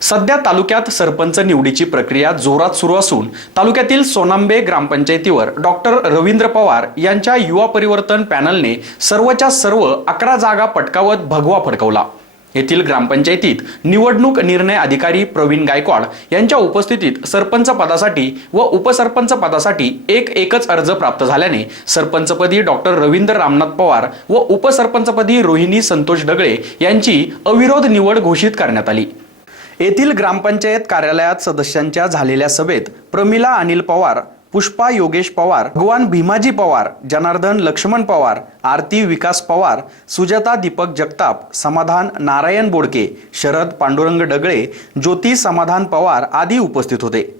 सध्या तालुक्यात सरपंच निवडीची प्रक्रिया जोरात सुरू असून तालुक्यातील सोनांबे ग्रामपंचायतीवर डॉक्टर रवींद्र पवार यांच्या युवा परिवर्तन पॅनलने सर्वच्या सर्व अकरा जागा पटकावत भगवा फडकवला. येथील ग्रामपंचायतीत निवडणूक निर्णय अधिकारी प्रवीण गायकवाड यांच्या उपस्थितीत सरपंच पदासाठी व उपसरपंच पदासाठी एक एकच अर्ज प्राप्त झाल्याने सरपंचपदी डॉक्टर रवींद्र रामनाथ पवार व उपसरपंचपदी रोहिणी संतोष डगळे यांची अविरोध निवड घोषित करण्यात आली. येथील ग्रामपंचायत कार्यालयात सदस्यांच्या झालेल्या सभेत प्रमिला अनिल पवार पुष्पा योगेश पवार भगवान भीमाजी पवार जनार्दन लक्ष्मण पवार आरती विकास पवार सुजाता दीपक जगताप समाधान नारायण बोडके शरद पांडुरंग डगळे ज्योती समाधान पवार आदी उपस्थित होते.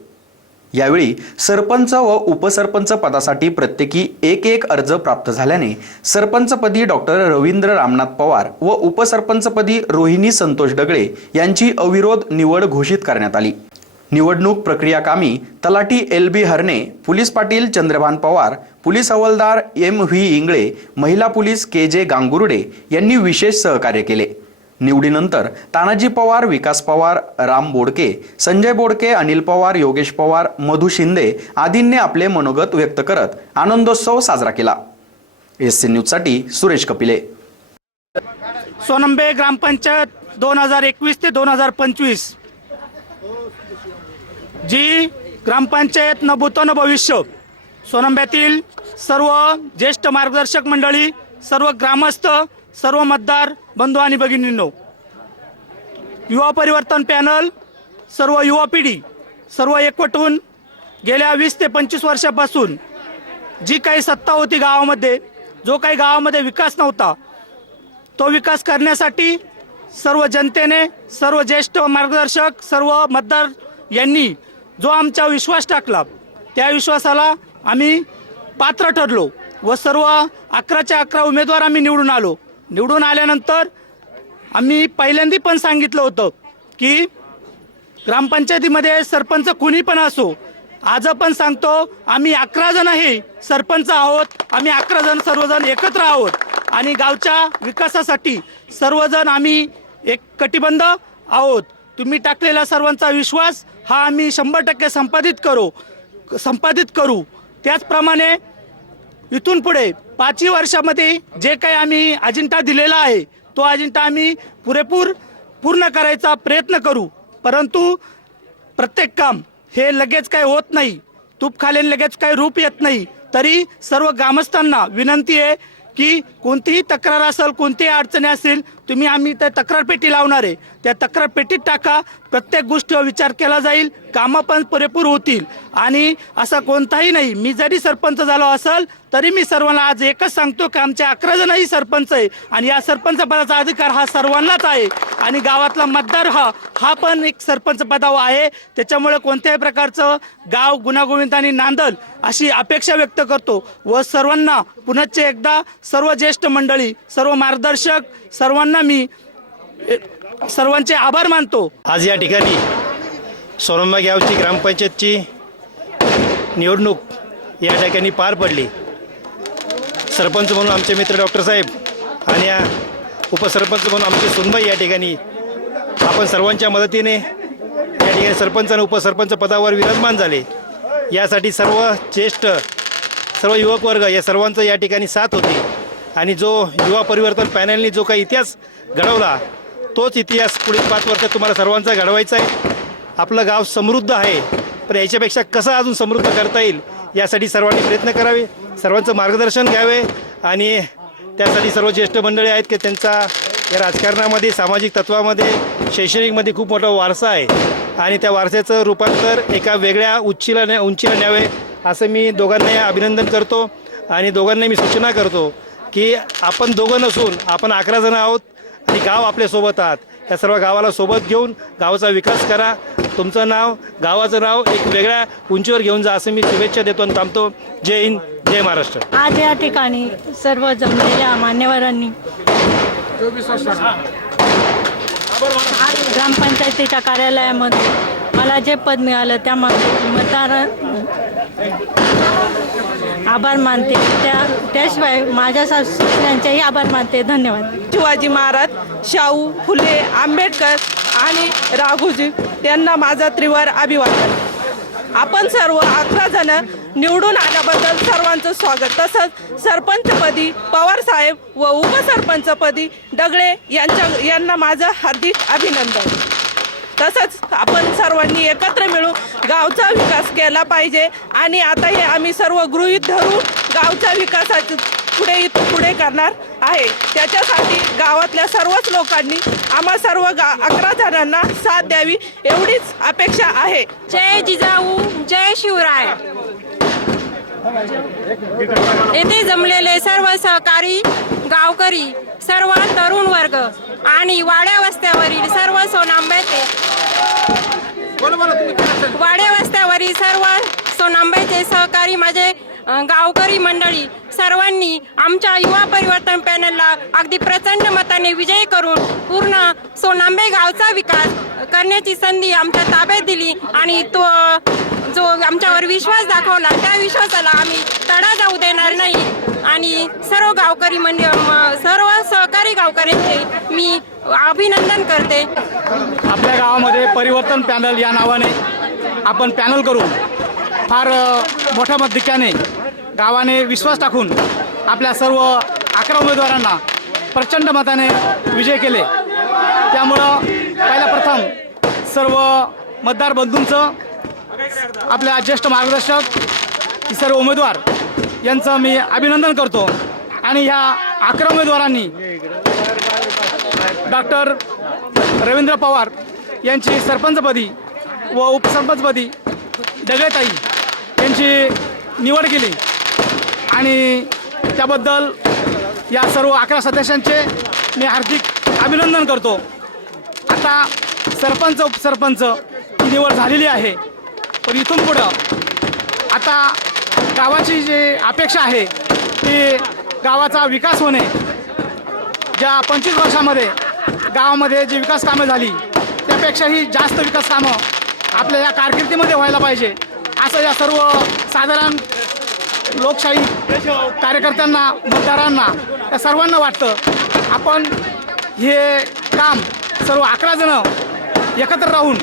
यावेळी सरपंच व उपसरपंच पदासाठी प्रत्येकी एक एक अर्ज प्राप्त झाल्याने सरपंचपदी डॉक्टर रवींद्र रामनाथ पवार व उपसरपंचपदी रोहिणी संतोष डगळे यांची अविरोध निवड घोषित करण्यात आली. निवडणूक प्रक्रिया कामी तलाठी L B Harne police Patil Chandrabhan Pawar police हवालदार एम व्ही इंगळे महिला पोलीस के जे गांगुर्डे यांनी विशेष सहकार्य केले. निवडीनंतर तानाजी पवार विकास पवार राम बोडके संजय बोडके अनिल पवार योगेश पवार मधु शिंदे आदींनी आपले मनोगत व्यक्त करत आनंदोत्सव साजरा केला. एस सी न्यूजसाठी सुरेश कपिले. सोनंबे ग्रामपंचायत दोन हजार एकवीस ते दोन हजार पंचवीस. जी ग्रामपंचायत न भूतो न भविष्य सोनंब्यातील सर्व ज्येष्ठ मार्गदर्शक मंडळी सर्व ग्रामस्थ सर्व मतदार बंधू आणि भगिनींनो युवा परिवर्तन पॅनल सर्व युवा पिढी सर्व एकवटून गेल्या वीस ते पंचवीस वर्षापासून जी काही सत्ता होती गावामध्ये जो काही गावामध्ये विकास नव्हता तो विकास करण्यासाठी सर्व जनतेने सर्व ज्येष्ठ मार्गदर्शक सर्व मतदार यांनी जो आमचा विश्वास टाकला त्या विश्वासाला आम्ही पात्र ठरलो व सर्व अकराच्या अकरा उमेदवार आम्ही निवडून आलो. निवडून आल्यानंतर आम्ही पहिल्यांदा पण सांगितलं होतं की ग्रामपंचायतीमध्ये सरपंच कुणी पण असो आज पण सांगतो आम्ही अकरा जण हे सरपंच आहोत आम्ही अकरा जण सर्वजण एकत्र आहोत आणि गावच्या विकासासाठी सर्वजण आम्ही एक कटिबंध आहोत. तुम्ही टाकलेला सर्वांचा विश्वास हा आम्ही शंभर टक्के संपादित करू संपादित करू. त्याचप्रमाणे इथून पुढे पाचही वर्षामध्ये जे काही आम्ही अजिंठा दिलेला आहे तो अजिंठा आम्ही पुरेपूर पूर्ण करायचा प्रयत्न करू. परंतु प्रत्येक काम हे लगेच काही होत नाही. तूप खाल्याने लगेच काही रूप येत नाही. तरी सर्व ग्रामस्थांना विनंती आहे की कोणतीही तक्रार असेल कोणतीही अडचणी असेल तुम्ही आम्ही त्या तक्रार पेटी लावणार आहे. त्या तक्रार पेटीत टाका. प्रत्येक गोष्टीवर विचार केला जाईल. कामं पण पुरेपूर होतील. आणि असा कोणताही नाही. मी जरी सरपंच झालो असेल तरी मी सर्वांना आज एकच सांगतो की आमचे अकरा जणही सरपंच आहे. आणि या सरपंच पदाचा अधिकार हा सर्वांनाच आहे. आणि गावातला मतदार हा हा पण एक सरपंच पदावर आहे. त्याच्यामुळे कोणत्याही प्रकारचं गाव गुन्हागोविंदांनी नांदल अशी अपेक्षा व्यक्त करतो. व सर्वांना पुनश्च एकदा सर्व ज्येष्ठ मंडळी सर्व मार्गदर्शक सर्वांना मी सर्वांचे आभार मानतो. आज या ठिकाणी सोरंबा गावची ग्रामपंचायतची निवडणूक या ठिकाणी पार पडली. सरपंच म्हणून आमचे मित्र डॉक्टर साहेब आणि या उपसरपंच म्हणून आमची सुनबाई या ठिकाणी आपण सर्वांच्या मदतीने या ठिकाणी सरपंच आणि उपसरपंच पदावर विराजमान झाले. यासाठी सर्व ज्येष्ठ सर्व युवक वर्ग या सर्वांचं या ठिकाणी साथ होती. आणि जो युवा परिवर्तन पॅनलनी जो काही इतिहास घडवला तोच इतिहास पुढील पाच वर्षात तुम्हाला सर्वांचा घडवायचा आहे. आपलं गाव समृद्ध आहे पण याच्यापेक्षा कसं अजून समृद्ध करता येईल यासाठी सर्वांनी प्रयत्न करावे सर्वांचं मार्गदर्शन घ्यावे आणि त्यासाठी सर्व ज्येष्ठ मंडळी आहेत की त्यांचा या राजकारणामध्ये सामाजिक तत्वामध्ये शैक्षणिकमध्ये खूप मोठा वारसा आहे आणि त्या वारसाचं रूपांतर एका वेगळ्या उच्चीला न्या उंचीला न्यावे असं मी दोघांना अभिनंदन करतो आणि दोघांना मी सूचना करतो की आपण दोघं नसून आपण अकरा जण आहोत आणि गाव आपल्यासोबत आहात. या सर्व गावाला सोबत घेऊन गावाचा विकास करा. तुमचं नाव गावाचं नाव एक वेगळ्या उंचीवर घेऊन जा असं मी शुभेच्छा देतो आणि थांबतो. जय हिंद जय महाराष्ट्र. आज या ठिकाणी सर्व जमलेल्या मान्यवरांनी ग्रामपंचायतीच्या कार्यालयामध्ये मला जे पद मिळालं त्यामध्ये मतदार आभार मानते. त्या त्याशिवाय माझ्या सासूयांचेही आभार मानते. धन्यवाद. शिवाजी महाराज शाहू फुले आंबेडकर आणि राघोजी यांना माझा त्रिवार अभिवादन. आपण सर्व अकरा जण निवडून आल्याबद्दल सर्वांचं स्वागत. तसंच सरपंचपदी पवार साहेब व उपसरपंचपदी दगडे यांच्या यांना माझं हार्दिक अभिनंदन. तसंच आपण सर्वांनी एकत्र मिळून गावचा विकास केला पाहिजे. आणि आता हे आम्ही सर्व गृहीत धरून गावच्या विकासाचे पुढे इथून पुढे करणार आहे. त्याच्यासाठी गावातल्या सर्वच लोकांनी आम्हा सर्व गा अकरा जणांना साथ द्यावी एवढीच अपेक्षा आहे. जय जिजाऊ जय शिवराय. येथे जमलेले सर्व सहकारी गावकरी सर्व तरुण वर्ग आणि वाड्या वस्त्यावरील सर्व सोनांब्याचे वाडे वस्त्यावरील सर्व सोनांबाईचे सहकारी माझे गावकरी मंडळी सर्वांनी आमच्या युवा परिवर्तन पॅनलला अगदी प्रचंड मताने विजयी करून पूर्ण सोनांबे गावचा विकास करण्याची संधी आमच्या ताब्यात दिली आणि तो जो आमच्यावर विश्वास दाखवला त्या विश्वासाला आम्ही तडा जाऊ देणार नाही. आणि सर्व गावकरी म्हणजे सर्व सहकारी गावकऱ्यांचे मी अभिनंदन करते. आपल्या गावामध्ये परिवर्तन पॅनल या नावाने आपण पॅनल करून फार मोठ्या मध्याने गावाने विश्वास टाकून आपल्या सर्व अकरा उमेदवारांना प्रचंड मताने विजय केले. त्यामुळं पहिला प्रथम सर्व मतदार बंधूंचं आपल्या ज्येष्ठ मार्गदर्शक सर्व उमेदवार यांचं मी अभिनंदन करतो. आणि ह्या अकरा उमेदवारांनी डॉक्टर रवींद्र पवार यांची सरपंचपदी व उपसरपंचपदी दगडेताई यांची निवड केली. आणि त्याबद्दल या सर्व अकरा सदस्यांचे मी हार्दिक अभिनंदन करतो. आता सरपंच उपसरपंच ही निवड झालेली आहे. पण इथून पुढं आता गावाची जी अपेक्षा आहे ती गावाचा विकास होणे. ज्या पंचवीस वर्षामध्ये गावामध्ये जी विकास कामं झाली त्यापेक्षाही जास्त विकास कामं आपल्या या कारकिर्दीमध्ये व्हायला पाहिजे. असं या सर्व साधारण लोकशाही कार्यकर्त्यांना मतदारांना या सर्वांना वाटतं. आपण हे काम सर्व अकरा जणं एकत्र राहून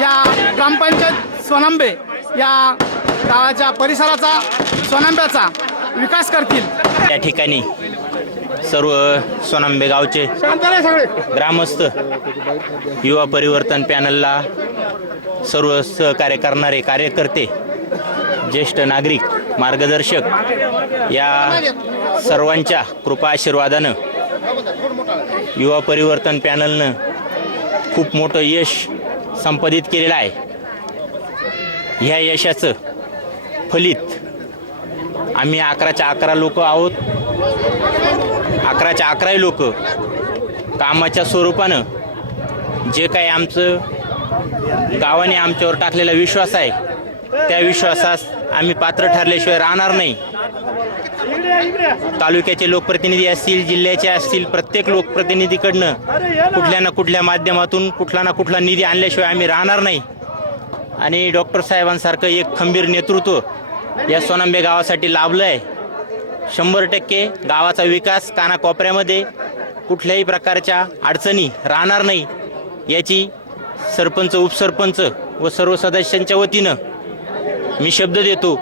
या ग्रामपंचायत सोनांबे या गावाच्या परिसराचा सोनांब्याचा विकास करतील. त्या ठिकाणी सर्व सोनांबे गावचे ग्रामस्थ युवा परिवर्तन पॅनलला सर्व सहकार्य करणारे कार्यकर्ते ज्येष्ठ नागरिक मार्गदर्शक या सर्वांच्या कृपा आशीर्वादानं युवा परिवर्तन पॅनलनं खूप मोठं यश संपादित केलेलं आहे. ह्या यशाचं फलित आम्ही अकराच्या अकरा लोक आहोत. अकराच्या अकराही लोक कामाच्या स्वरूपानं जे काही आमचं गावाने आमच्यावर टाकलेला विश्वास आहे त्या विश्वासास आम्ही पात्र ठरल्याशिवाय राहणार नाही. तालुक्याचे लोकप्रतिनिधी असतील जिल्ह्याचे असतील प्रत्येक लोकप्रतिनिधीकडनं कुठल्या ना कुठल्या माध्यमातून कुठला ना कुठला निधी आणल्याशिवाय आम्ही राहणार नाही. आणि डॉक्टर साहेबांसारखं एक खंबीर नेतृत्व या सोनांबे गावासाठी लाभलं आहे शंभर टक्के गावाचा विकास कानाकोपऱ्यामध्ये कुठल्याही प्रकारच्या अडचणी राहणार नाही याची सरपंच उपसरपंच व सर्व सदस्यांच्या वतीनं मी शब्द देतो.